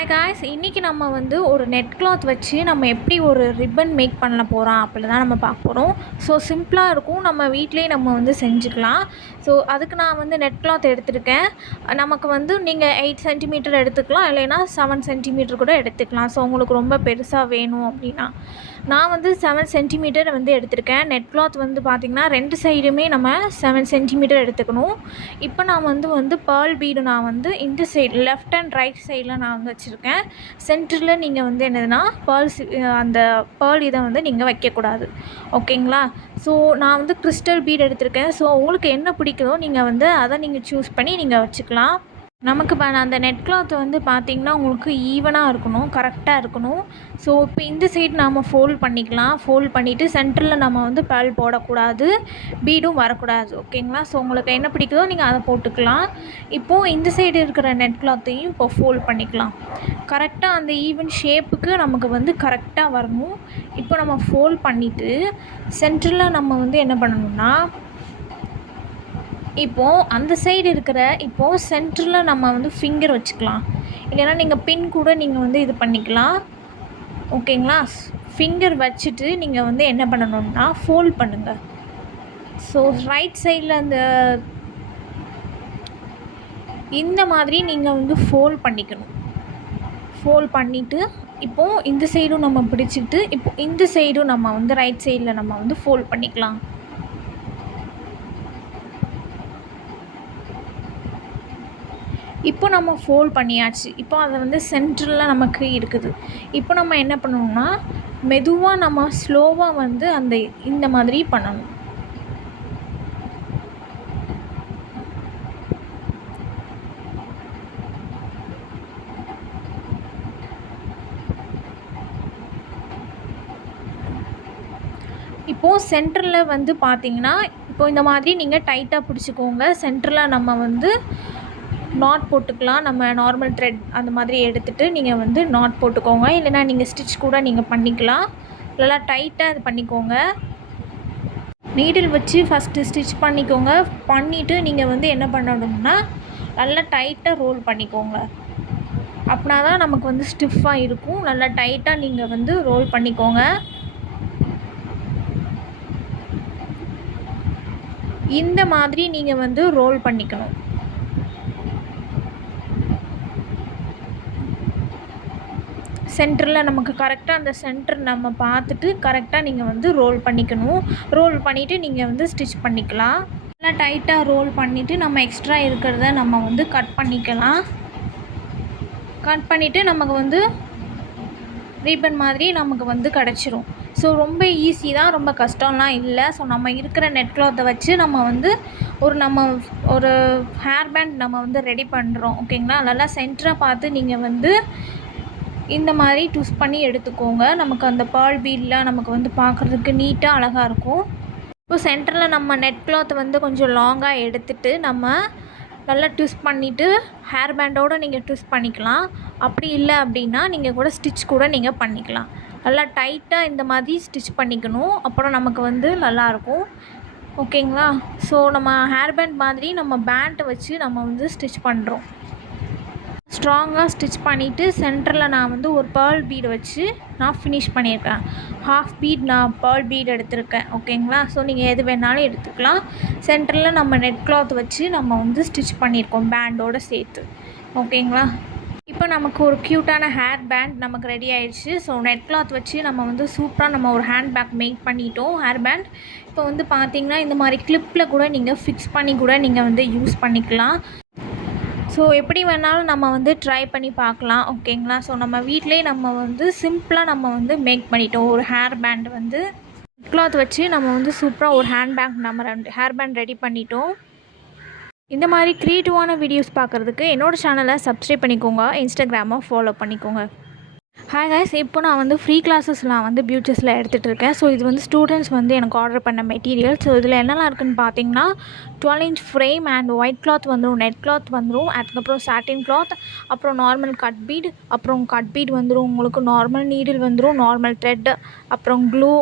Hi guys, இன்றைக்கி நம்ம வந்து ஒரு நெட் கிளாத் வச்சு நம்ம எப்படி ஒரு ரிப்பன் மேக் பண்ண போகிறோம் அப்படி தான் நம்ம பார்க்க போகிறோம். ஸோ சிம்பிளாக இருக்கும், நம்ம வீட்டிலேயே நம்ம வந்து செஞ்சுக்கலாம். ஸோ அதுக்கு நான் வந்து நெட் கிளாத் எடுத்துருக்கேன். நமக்கு வந்து நீங்கள் 8 சென்டிமீட்டர் எடுத்துக்கலாம், இல்லைன்னா 7 சென்டிமீட்டர் கூட எடுத்துக்கலாம். ஸோ உங்களுக்கு ரொம்ப பெருசாக வேணும் அப்படின்னா நான் வந்து 7 சென்டிமீட்டர் வந்து எடுத்திருக்கேன். நெட் கிளாத் வந்து பார்த்திங்கன்னா 2 சைடுமே நம்ம 7 சென்டிமீட்டர் எடுத்துக்கணும். இப்போ நான் வந்து பேர்ல் பீடு நான் வந்து இந்த சைடு லெஃப்ட் அண்ட் ரைட் சைடில் நான் வந்து வச்சுருக்கேன். சென்டரில் நீங்கள் வந்து என்னதுன்னா அந்த பேர்ல் இதை வந்து நீங்கள் வைக்கக்கூடாது, ஓகேங்களா? ஸோ நான் வந்து கிறிஸ்டல் பீட் எடுத்திருக்கேன். ஸோ உங்களுக்கு என்ன பிடிக்குதோ நீங்கள் வந்து அதை நீங்கள் சூஸ் பண்ணி நீங்கள் வச்சுக்கலாம். நமக்கு அந்த நெட் கிளாத் வந்து பார்த்திங்கன்னா உங்களுக்கு ஈவனாக இருக்கணும், கரெக்டாக இருக்கணும். ஸோ இப்போ இந்த சைடு நாம் ஃபோல்ட் பண்ணிக்கலாம். ஃபோல்ட் பண்ணிவிட்டு சென்டரில் நம்ம வந்து பேர்ல் போடக்கூடாது, பீடும் வரக்கூடாது, ஓகேங்களா? ஸோ உங்களுக்கு என்ன பிடிக்குதோ நீங்கள் அதை போட்டுக்கலாம். இப்போது இந்த சைடு இருக்கிற நெட் கிளாத்தையும் இப்போ ஃபோல்ட் பண்ணிக்கலாம். கரெக்டாக அந்த ஈவன் ஷேப்புக்கு நமக்கு வந்து கரெக்டாக வரணும். இப்போ நம்ம ஃபோல்ட் பண்ணிவிட்டு சென்டரில் நம்ம வந்து என்ன பண்ணணும்னா, இப்போது அந்த சைடு இருக்கிற சென்டரில் நம்ம வந்து ஃபிங்கர் வச்சுக்கலாம், இல்லைன்னா நீங்கள் பின் கூட நீங்கள் வந்து இது பண்ணிக்கலாம், ஓகேங்களா? ஃபிங்கர் வச்சுட்டு நீங்கள் வந்து என்ன பண்ணணும்னா ஃபோல்ட் பண்ணுங்கள். ஸோ ரைட் சைடில் இந்த மாதிரி நீங்கள் வந்து ஃபோல்ட் பண்ணிக்கணும். ஃபோல்ட் பண்ணிவிட்டு இப்போது இந்த சைடும் நம்ம பிடிச்சிக்கிட்டு இப்போது இந்த சைடும் நம்ம வந்து ரைட் சைடில் நம்ம வந்து ஃபோல்ட் பண்ணிக்கலாம். இப்போ நம்ம ஃபோல்ட் பண்ணியாச்சு. இப்போ அதை வந்து சென்டரில் நமக்கு இருக்குது. இப்போ நம்ம என்ன பண்ணணும்னா மெதுவாக நம்ம ஸ்லோவாக வந்து இந்த மாதிரி பண்ணணும். இப்போது சென்டரில் வந்து பார்த்திங்கன்னா இப்போ இந்த மாதிரி நீங்கள் டைட்டாக பிடிச்சிக்கோங்க. சென்டரில் நம்ம வந்து நாட் போட்டுக்கலாம். நம்ம நார்மல் த்ரெட் அந்த மாதிரி எடுத்துகிட்டு நீங்கள் வந்து நாட் போட்டுக்கோங்க, இல்லைனா நீங்கள் ஸ்டிச் கூட நீங்கள் பண்ணிக்கலாம். நல்லா டைட்டாக இது பண்ணிக்கோங்க. நீடில் வச்சு ஃபஸ்ட்டு ஸ்டிச் பண்ணிக்கோங்க. பண்ணிவிட்டு நீங்கள் வந்து என்ன பண்ணணும்னா நல்லா டைட்டாக ரோல் பண்ணிக்கோங்க. அப்படின்னா தான் நமக்கு வந்து ஸ்டிஃபாக இருக்கும். நல்லா டைட்டாக நீங்கள் வந்து ரோல் பண்ணிக்கோங்க. இந்த மாதிரி நீங்கள் வந்து ரோல் பண்ணிக்கணும். சென்டரில் நமக்கு கரெக்டாக அந்த சென்டர் நம்ம பார்த்துட்டு கரெக்டாக நீங்கள் வந்து ரோல் பண்ணிக்கணும். ரோல் பண்ணிவிட்டு நீங்கள் வந்து ஸ்டிச் பண்ணிக்கலாம். நல்லா டைட்டாக ரோல் பண்ணிவிட்டு நம்ம எக்ஸ்ட்ரா இருக்கிறத நம்ம வந்து கட் பண்ணிக்கலாம். கட் பண்ணிவிட்டு நமக்கு வந்து ரீபன் மாதிரி நமக்கு வந்து கிடச்சிரும். ஸோ ரொம்ப ஈஸி தான், ரொம்ப கஷ்டம்லாம் இல்லை. ஸோ நம்ம இருக்கிற நெட் கிளாத்தை வச்சு நம்ம வந்து ஒரு ஹேர் பேண்ட் நம்ம வந்து ரெடி பண்ணுறோம், ஓகேங்களா? நல்லா சென்டராக பார்த்து நீங்கள் வந்து இந்த மாதிரி ட்விஸ்ட் பண்ணி எடுத்துக்கோங்க. நமக்கு அந்த பேர்ல் பீட்லாம் நமக்கு வந்து பார்க்குறதுக்கு நீட்டாக அழகாக இருக்கும். இப்போ சென்டரில் நம்ம நெட் கிளாத் வந்து கொஞ்சம் லாங்காக எடுத்துகிட்டு நம்ம நல்லா ட்விஸ்ட் பண்ணிவிட்டு ஹேர் பேண்டோடு நீங்கள் ட்விஸ்ட் பண்ணிக்கலாம். அப்படி இல்லை அப்படின்னா நீங்கள் கூட ஸ்டிச் கூட நீங்கள் பண்ணிக்கலாம். நல்லா டைட்டாக இந்த மாதிரி ஸ்டிச் பண்ணிக்கணும், அப்புறம் நமக்கு வந்து நல்லாயிருக்கும், ஓகேங்களா? ஸோ நம்ம ஹேர் பேண்ட் மாதிரி நம்ம பேண்ட்டை வச்சு நம்ம வந்து ஸ்டிச் பண்ணுறோம். ஸ்ட்ராங்காக ஸ்டிச் பண்ணிவிட்டு சென்டரில் நான் வந்து ஒரு பேர்ல் பீடு வச்சு நான் ஃபினிஷ் பண்ணியிருக்கேன். ஹாஃப் பீட் நான் பேர்ல் பீடு எடுத்திருக்கேன், ஓகேங்களா? ஸோ நீங்கள் எது வேணாலும் எடுத்துக்கலாம். சென்டரில் நம்ம நெட் கிளாத் வச்சு நம்ம வந்து ஸ்டிச் பண்ணியிருக்கோம் பேண்டோடு சேர்த்து, ஓகேங்களா? இப்போ நமக்கு ஒரு க்யூட்டான ஹேர் பேண்ட் நமக்கு ரெடி ஆயிடுச்சு. ஸோ நெட் கிளாத் வச்சு நம்ம வந்து சூப்பராக நம்ம ஒரு ஹேண்ட் பேக் மேக் பண்ணிட்டோம், ஹேர் பேண்ட். இப்போ வந்து பார்த்திங்கன்னா இந்த மாதிரி கிளிப்பில் கூட நீங்கள் ஃபிக்ஸ் பண்ணி கூட நீங்கள் வந்து யூஸ் பண்ணிக்கலாம். ஸோ எப்படி வேணாலும் நம்ம வந்து ட்ரை பண்ணி பார்க்கலாம், ஓகேங்களா? ஸோ நம்ம வீட்டிலேயே நம்ம வந்து சிம்பிளாக நம்ம வந்து மேக் பண்ணிட்டோம். ஒரு ஹேர் பேண்ட் வந்து கிளாத் வச்சு நம்ம வந்து சூப்பராக ஒரு ஹேர் பேண்ட் ரெடி பண்ணிட்டோம். இந்த மாதிரி க்ரியேட்டிவான வீடியோஸ் பார்க்குறதுக்கு என்னோடய சேனலை சப்ஸ்கிரைப் பண்ணிக்கோங்க, இன்ஸ்டாகிராமை ஃபாலோ பண்ணிக்கோங்க. ஹாய் கைஸ், இப்போ நான் வந்து ஃப்ரீ கிளாஸஸ்லாம் வந்து பியூட்டிஸில் எடுத்துகிட்டு இருக்கேன். ஸோ இது வந்து ஸ்டூடெண்ட்ஸ் வந்து எனக்கு ஆர்டர் பண்ண மெட்டீரியல். ஸோ இதில் என்னெல்லாம் இருக்குதுன்னு பார்த்தீங்கன்னா 12 inch frame and white cloth வந்துடும், நெட் கிளாத் வந்துடும், அதுக்கப்புறம் சாட்டின் கிளாத், அப்புறம் நார்மல் கட் பீட் வந்துடும், உங்களுக்கு நார்மல் நீடில் வந்துடும், நார்மல் த்ரெட், அப்புறம் க்ளூ,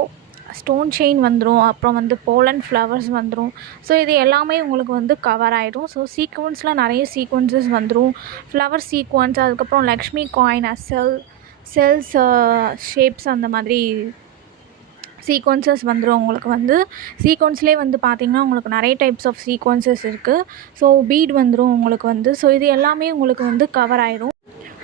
ஸ்டோன் செயின் வந்துடும். அப்புறம் வந்து போலன் ஃப்ளவர்ஸ் வந்துடும். ஸோ இது எல்லாமே உங்களுக்கு வந்து கவர் ஆகிடும். ஸோ சீக்வன்ஸில் நிறைய சீக்வன்சஸ் வந்துடும். ஃப்ளவர் சீக்வன்ஸ், அதுக்கப்புறம் லக்ஷ்மி காயின், செல்ஸ் ஷேப்ஸ், அந்த மாதிரி சீக்வன்சஸ் வந்துடும். உங்களுக்கு வந்து சீக்வன்ஸ்லேயே வந்து பார்த்திங்கன்னா உங்களுக்கு நிறைய டைப்ஸ் ஆஃப் சீக்வன்சஸ் இருக்குது. ஸோ பீட் வந்துடும் உங்களுக்கு வந்து. ஸோ இது எல்லாமே உங்களுக்கு வந்து கவர் ஆகிடும்.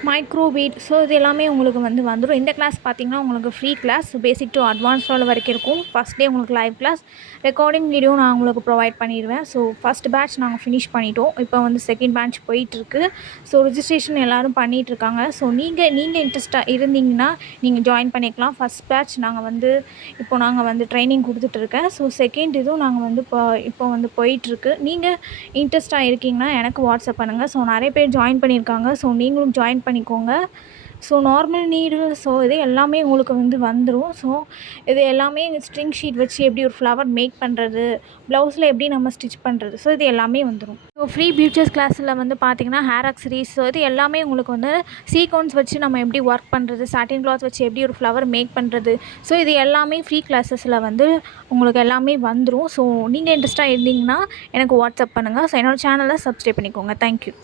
மைக்ரோ பீட், ஸோ இது எல்லாமே உங்களுக்கு வந்து வந்துடும். இந்த கிளாஸ் பார்த்திங்கன்னா உங்களுக்கு free class. Basic to advance level வரைக்கும் இருக்கும். ஃபஸ்ட் டே உங்களுக்கு லைவ் கிளாஸ், ரெக்கார்டிங் வீடியோ நான் உங்களுக்கு ப்ரொவைட் பண்ணிடுவேன். ஸோ ஃபஸ்ட் பேட்ச் நாங்கள் ஃபினிஷ் பண்ணிட்டோம். இப்போ வந்து செகண்ட் பேட்ச் போயிட்டுருக்கு. ஸோ ரிஜிஸ்ட்ரேஷன் எல்லோரும் பண்ணிகிட்ருக்காங்க. ஸோ நீங்கள் இன்ட்ரெஸ்ட்டாக இருந்தீங்கன்னா நீங்கள் ஜாயின் பண்ணிக்கலாம். ஃபஸ்ட் பேட்ச் நாங்கள் வந்து ட்ரைனிங் கொடுத்துட்ருக்கேன். ஸோ செகண்ட் இதுவும் நாங்கள் வந்து இப்போ வந்து போயிட்டுருக்கு. நீங்கள் இன்ட்ரெஸ்ட்டாக இருக்கீங்கன்னா எனக்கு வாட்ஸ்அப் பண்ணுங்கள். ஸோ நிறைய பேர் ஜாயின் பண்ணியிருக்காங்க. ஸோ நீங்களும் ஜாயின் பண்ணிக்கோங்க. ஸோ நார்மல் நீடில், ஸோ இது எல்லாமே உங்களுக்கு வந்து வந்துடும். ஸோ இது எல்லாமே ஸ்ட்ரிங் ஷீட் வச்சு எப்படி ஒரு ஃப்ளவர் மேக் பண்ணுறது, ப்ளவுஸில் எப்படி நம்ம ஸ்டிச் பண்ணுறது, ஸோ இது எல்லாமே வந்துடும். ஸோ ஃப்ரீ பியூச்சர்ஸ் கிளாஸில் வந்து பார்த்திங்கன்னா ஹேர் ஆக்சரிஸ், ஸோ இது எல்லாமே உங்களுக்கு வந்து சீக்வன்ஸ் வச்சு நம்ம எப்படி ஒர்க் பண்ணுறது, சாட்டின் கிளாத் வச்சு எப்படி ஒரு ஃப்ளவர் மேக் பண்ணுறது, ஸோ இது எல்லாமே ஃப்ரீ கிளாஸஸில் வந்து உங்களுக்கு எல்லாமே வந்துடும். ஸோ நீங்கள் இன்ட்ரெஸ்ட்டாக இருந்தீங்கன்னா எனக்கு வாட்ஸ்அப் பண்ணுங்கள். ஸோ என்னோடய சேனலை சப்ஸ்கிரைப் பண்ணிக்கோங்க. தேங்க்யூ.